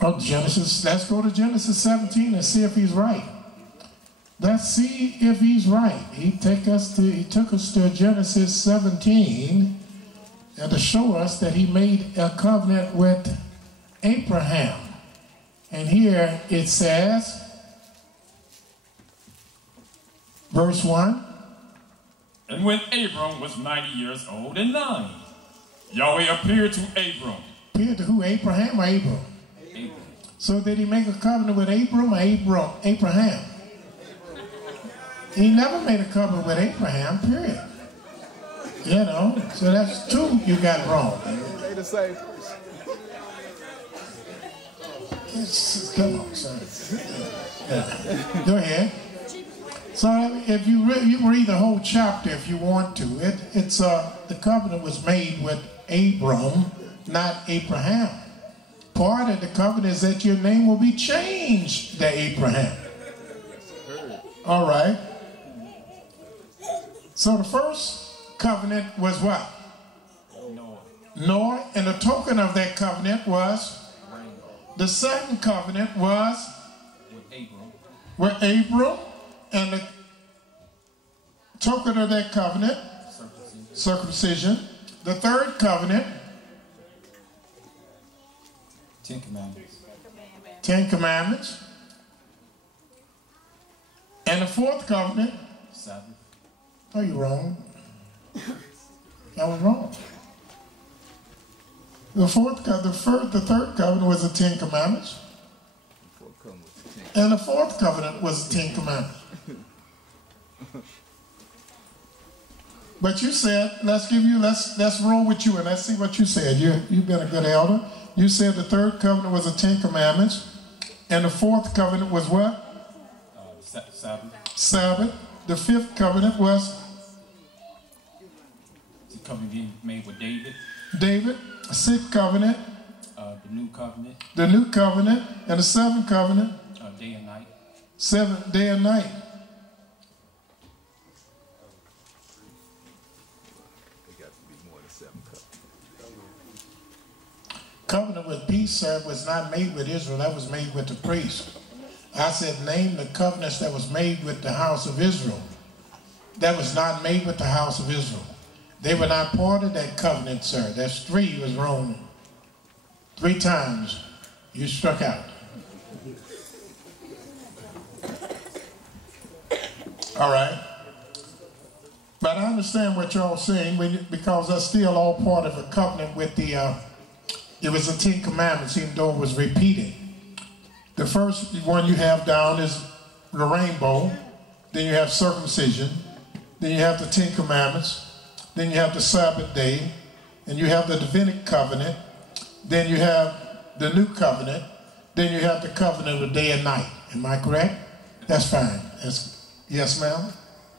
Oh, Genesis. Let's go to Genesis 17 and see if he's right. Let's see if he's right. He took us to Genesis 17 and to show us that he made a covenant with Abraham. And here it says, verse 1. And when Abram was 90 years old and 9, Yahweh appeared to Abram. Appeared to who? Abraham or Abram? Abram. So did he make a covenant with Abram or Abraham? He never made a covenant with Abraham, period. You know, so that's two you got wrong. They the same person. Come on, son. Yeah. Go ahead. So if you read the whole chapter if you want to, the covenant was made with Abram, not Abraham. Part of the covenant is that your name will be changed to Abraham. All right. So the first covenant was what? Noah. And the token of that covenant was? The second covenant was? With Abram. And the token of that covenant? Circumcision. The third covenant? Ten Commandments. 10 Commandments. And the fourth covenant? Sabbath. Oh, you're wrong. That was wrong. The third covenant was the 10 Commandments. And the fourth covenant was the 10 Commandments. But you said, let's roll with you and let's see what you said. You've been a good elder. You said the third covenant was the 10 Commandments. And the fourth covenant was what? Sabbath. Sabbath. The fifth covenant was? The covenant being made with David. David. The sixth covenant? The new covenant. The new covenant. And the seventh covenant? Day and night. Seventh day and night. Covenant with peace, sir, was not made with Israel. That was made with the priest. I said, name the covenants that was made with the house of Israel. That was not made with the house of Israel. They were not part of that covenant, sir. That's 3 was wrong. 3 times you struck out. All right. But I understand what y'all saying because that's still all part of a covenant with it was the 10 Commandments, even though it was repeated. The first one you have down is the rainbow. Then you have circumcision. Then you have the 10 Commandments. Then you have the Sabbath day. And you have the Davidic covenant. Then you have the new covenant. Then you have the covenant of day and night. Am I correct? That's fine. Yes, ma'am?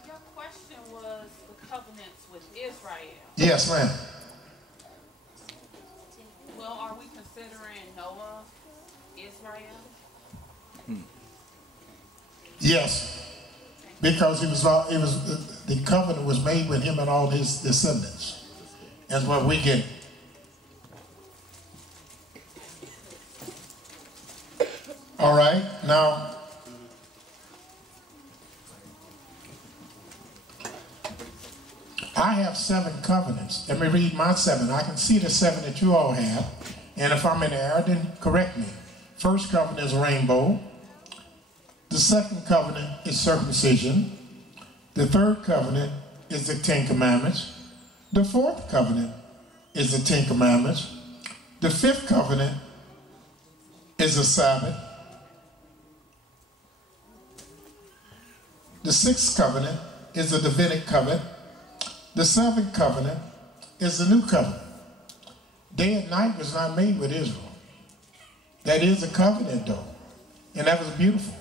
Your question was the covenants with Israel. Yes, ma'am. Well, are we considering Noah Israel? Yes, because the covenant was made with him and all his descendants. That's what we get. All right, now I have 7 covenants. Let me read my 7. I can see the 7 that you all have. And if I'm in error, then correct me. First covenant is rainbow. The second covenant is circumcision. The third covenant is the 10 Commandments. The fourth covenant is the 10 Commandments. The fifth covenant is the Sabbath. The sixth covenant is the Davidic covenant. The seventh covenant is the new covenant. Day and night was not made with Israel. That is a covenant though. And that was beautiful.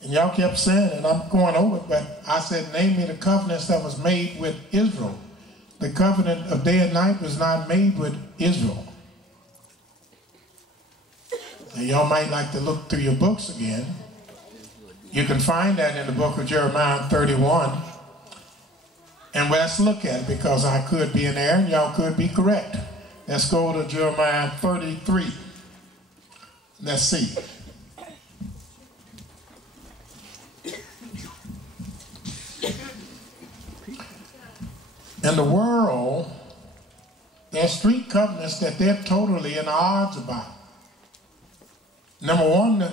And y'all kept saying, and I'm going over it, but I said, name me the covenants that was made with Israel. The covenant of day and night was not made with Israel. And y'all might like to look through your books again. You can find that in the book of Jeremiah 31. And let's look at it because I could be in error and y'all could be correct. Let's go to Jeremiah 33. Let's see. In the world, there's 3 covenants that they're totally in odds about. Number one,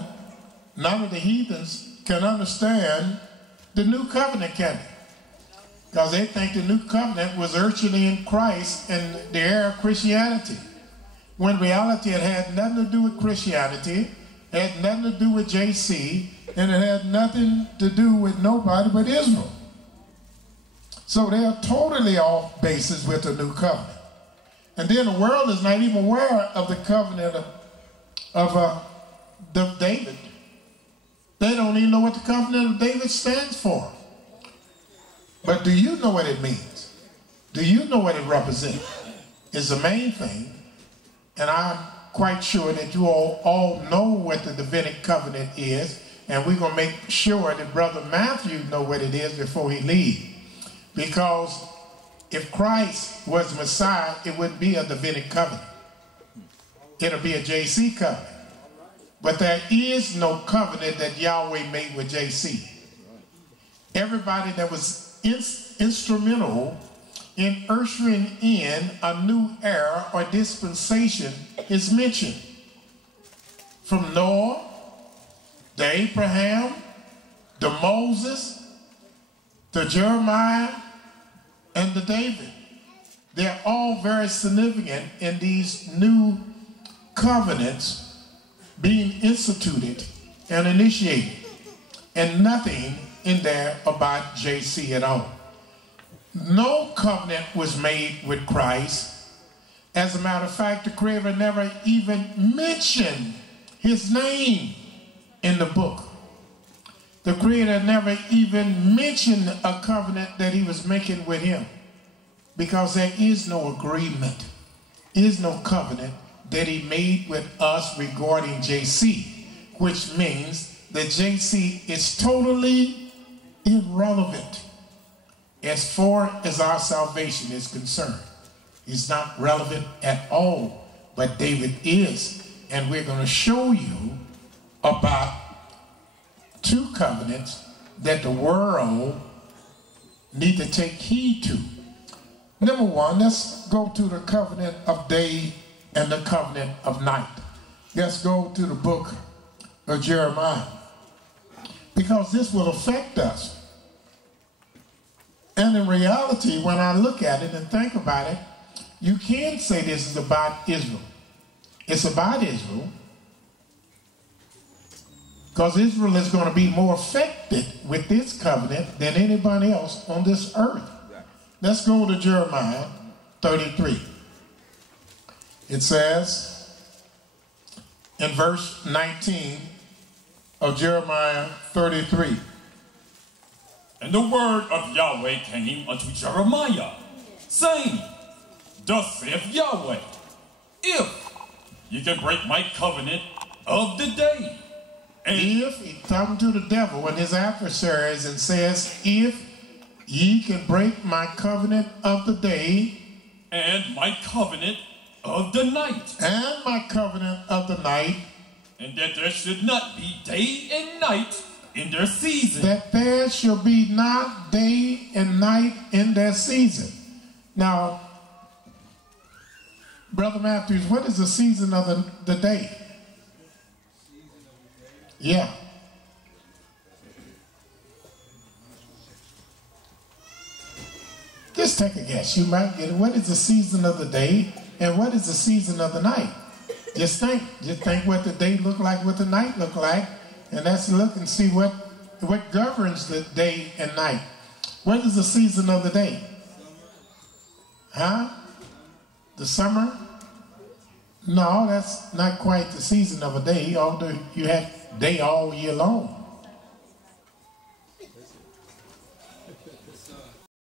none of the heathens can understand the new covenant, can they? Because they think the new covenant was urgently in Christ and the era of Christianity. When in reality it had nothing to do with Christianity, it had nothing to do with JC, and it had nothing to do with nobody but Israel. So they are totally off basis with the new covenant. And then the world is not even aware of the covenant of David. They don't even know what the covenant of David stands for. But do you know what it means? Do you know what it represents? It's the main thing. And I'm quite sure that you all know what the Davidic covenant is. And we're going to make sure that Brother Matthew know what it is before he leaves. Because if Christ was Messiah, it wouldn't be a Davidic covenant. It'll be a JC covenant. But there is no covenant that Yahweh made with JC. Everybody that was instrumental in ushering in a new era or dispensation is mentioned. From Noah, to Abraham, to Moses, to Jeremiah, and to David. They're all very significant in these new covenants being instituted and initiated. And nothing in there about JC at all. No covenant was made with Christ. As a matter of fact, the Creator never even mentioned his name in the book. The Creator never even mentioned a covenant that he was making with him, because there is no agreement, is no covenant that he made with us regarding JC, which means that JC is totally irrelevant as far as our salvation is concerned. He's not relevant at all, but David is. And we're going to show you about 2 covenants that the world need to take heed to. Number 1, let's go to the covenant of day and the covenant of night. Let's go to the book of Jeremiah, because this will affect us. And in reality, when I look at it and think about it, you can say this is about Israel. It's about Israel, because Israel is going to be more affected with this covenant than anybody else on this earth. Let's go to Jeremiah 33. It says in verse 19 of Jeremiah 33. And the word of Yahweh came unto Jeremiah, saying, Thus saith Yahweh, if ye can break my covenant of the day, and if he talking to the devil and his adversaries and says, if ye can break my covenant of the day, and my covenant of the night, and my covenant of the night, and that there should not be day and night in their season, that there shall be not day and night in their season. Now, Brother Matthews, what is the season of the day? Yeah. Just take a guess. You might get it. What is the season of the day and what is the season of the night? Just think. Just think what the day look like, what the night look like, and let's look and see what governs the day and night. What is the season of the day? Huh? The summer? No, that's not quite the season of a day, although you have day all year long.